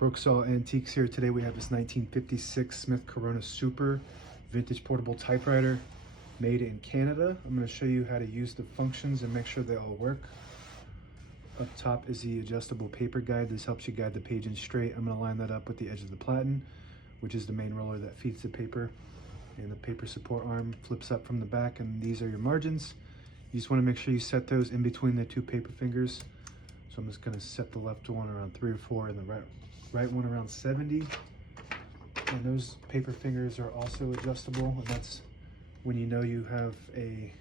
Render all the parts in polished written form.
Brooksaw Antiques here. Today we have this 1956 Smith Corona Super vintage portable typewriter made in Canada. I'm going to show you how to use the functions and make sure they all work. Up top is the adjustable paper guide. This helps you guide the page in straight. I'm going to line that up with the edge of the platen, which is the main roller that feeds the paper. And the paper support arm flips up from the back, and these are your margins. You just want to make sure you set those in between the two paper fingers. So I'm just going to set the left one around 3 or 4 and the right one around 70. And those paper fingers are also adjustable, and that's when you know you have a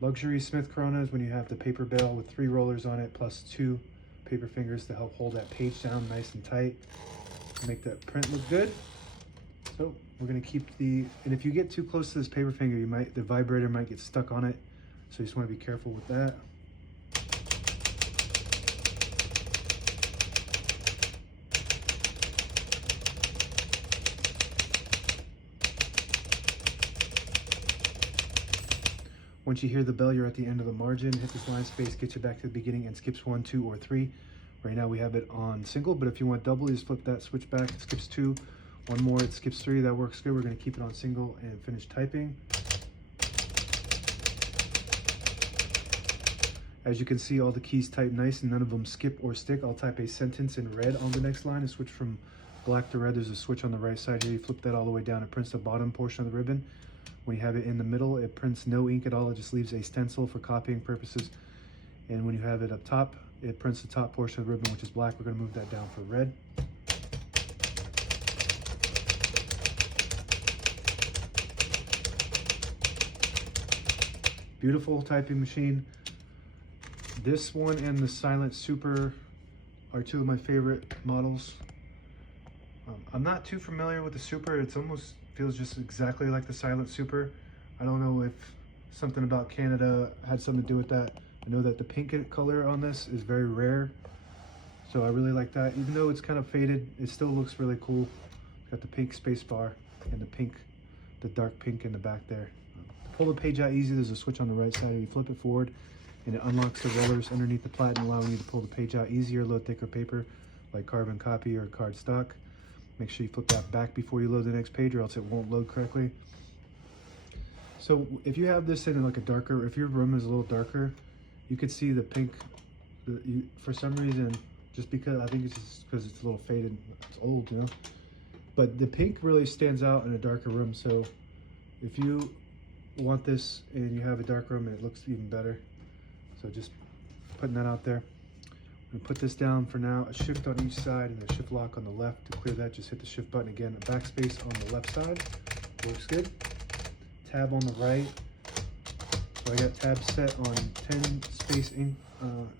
luxury Smith Corona, is when you have the paper bale with 3 rollers on it plus 2 paper fingers to help hold that page down nice and tight, make that print look good. So we're going to keep and if you get too close to this paper finger, the vibrator might get stuck on it, so you just want to be careful with that. Once you hear the bell, you're at the end of the margin. Hit this line space, get you back to the beginning, and skips 1, 2, or 3. Right now we have it on single, but if you want double, you just flip that switch back. It skips 2. One more, it skips 3. That works good. We're going to keep it on single and finish typing. As you can see, all the keys type nice and none of them skip or stick. I'll type a sentence in red on the next line and switch from black to red. There's a switch on the right side here. You flip that all the way down. It prints the bottom portion of the ribbon. When you have it in the middle, it prints no ink at all. It just leaves a stencil for copying purposes. And when you have it up top, it prints the top portion of the ribbon, which is black. We're going to move that down for red. Beautiful typing machine. This one and the Silent Super are 2 of my favorite models. I'm not too familiar with the Super. It's almost feels just exactly like the Silent Super. I don't know if something about Canada had something to do with that. I know that the pink color on this is very rare, so I really like that. Even though it's kind of faded, it still looks really cool. Got the pink space bar and the dark pink in the back there. To pull the page out easy, there's a switch on the right side. You flip it forward and it unlocks the rollers underneath the platen, allowing you to pull the page out easier. Load thicker paper like carbon copy or cardstock. Make sure you flip that back before you load the next page, or else it won't load correctly. So if you have this in like a darker, if your room is a little darker, you could see the pink. For some reason, just because I think it's just because it's a little faded, it's old, you know. But the pink really stands out in a darker room. So if you want this and you have a dark room, and it looks even better. So just putting that out there. I'm going to put this down for now. A shift on each side and a shift lock on the left. To clear that, just hit the shift button again. A backspace on the left side. Works good. Tab on the right. So I got tabs set on 10 space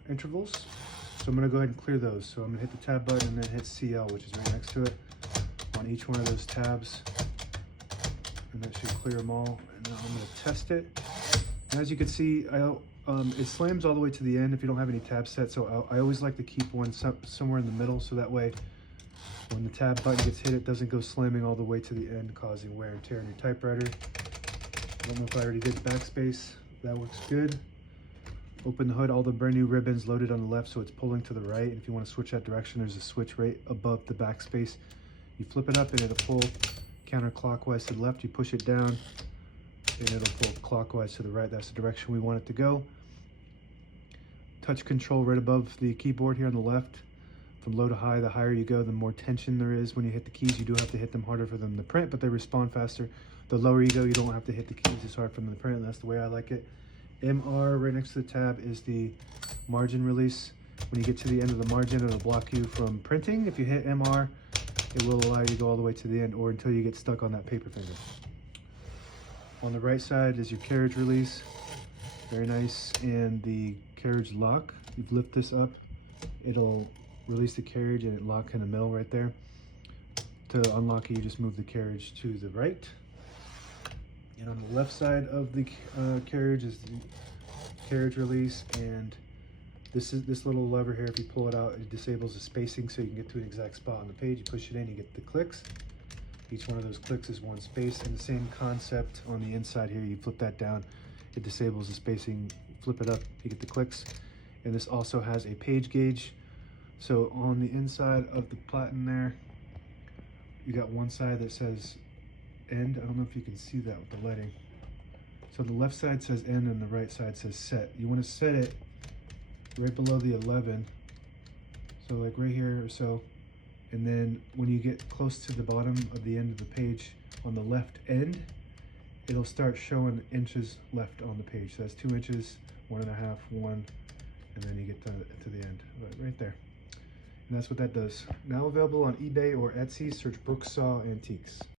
intervals. So I'm going to go ahead and clear those. So I'm going to hit the tab button and then hit CL, which is right next to it, on each one of those tabs. And that should clear them all. And now I'm going to test it. And as you can see, it slams all the way to the end if you don't have any tabs set, so I always like to keep one somewhere in the middle, so that way when the tab button gets hit, it doesn't go slamming all the way to the end, causing wear and tear in your typewriter. I don't know if I already did the backspace. That works good. Open the hood, all the brand new ribbons loaded on the left, so it's pulling to the right. And if you want to switch that direction, there's a switch right above the backspace. You flip it up and it'll pull counterclockwise to the left. You push it down and it'll pull clockwise to the right. That's the direction we want it to go. Touch control right above the keyboard here on the left. From low to high, the higher you go, the more tension there is when you hit the keys. You do have to hit them harder for them to print, but they respond faster. The lower you go, you don't have to hit the keys as hard for them to print, and that's the way I like it. MR right next to the tab is the margin release. When you get to the end of the margin, it'll block you from printing. If you hit MR, it will allow you to go all the way to the end, or until you get stuck on that paper finger. On the right side is your carriage release. Very nice. And the carriage lock. You lift this up, it'll release the carriage and it lock in the middle right there. To unlock it, you just move the carriage to the right. And on the left side of the carriage is the carriage release, and this little lever here, if you pull it out, it disables the spacing so you can get to an exact spot on the page. You push it in, you get the clicks. Each one of those clicks is one space, and the same concept on the inside here. You flip that down, it disables the spacing. Flip it up, you get the clicks. And this also has a page gauge, So on the inside of the platen there, you got one side that says end. I don't know if you can see that with the lighting. So the left side says end and the right side says set. You want to set it right below the 11. So like right here or so. And then when you get close to the bottom of the end of the page on the left end, it'll start showing inches left on the page. So that's 2 inches, 1.5, 1, and then you get to the end, right there. And that's what that does. Now available on eBay or Etsy, search Brooksaw Antiques.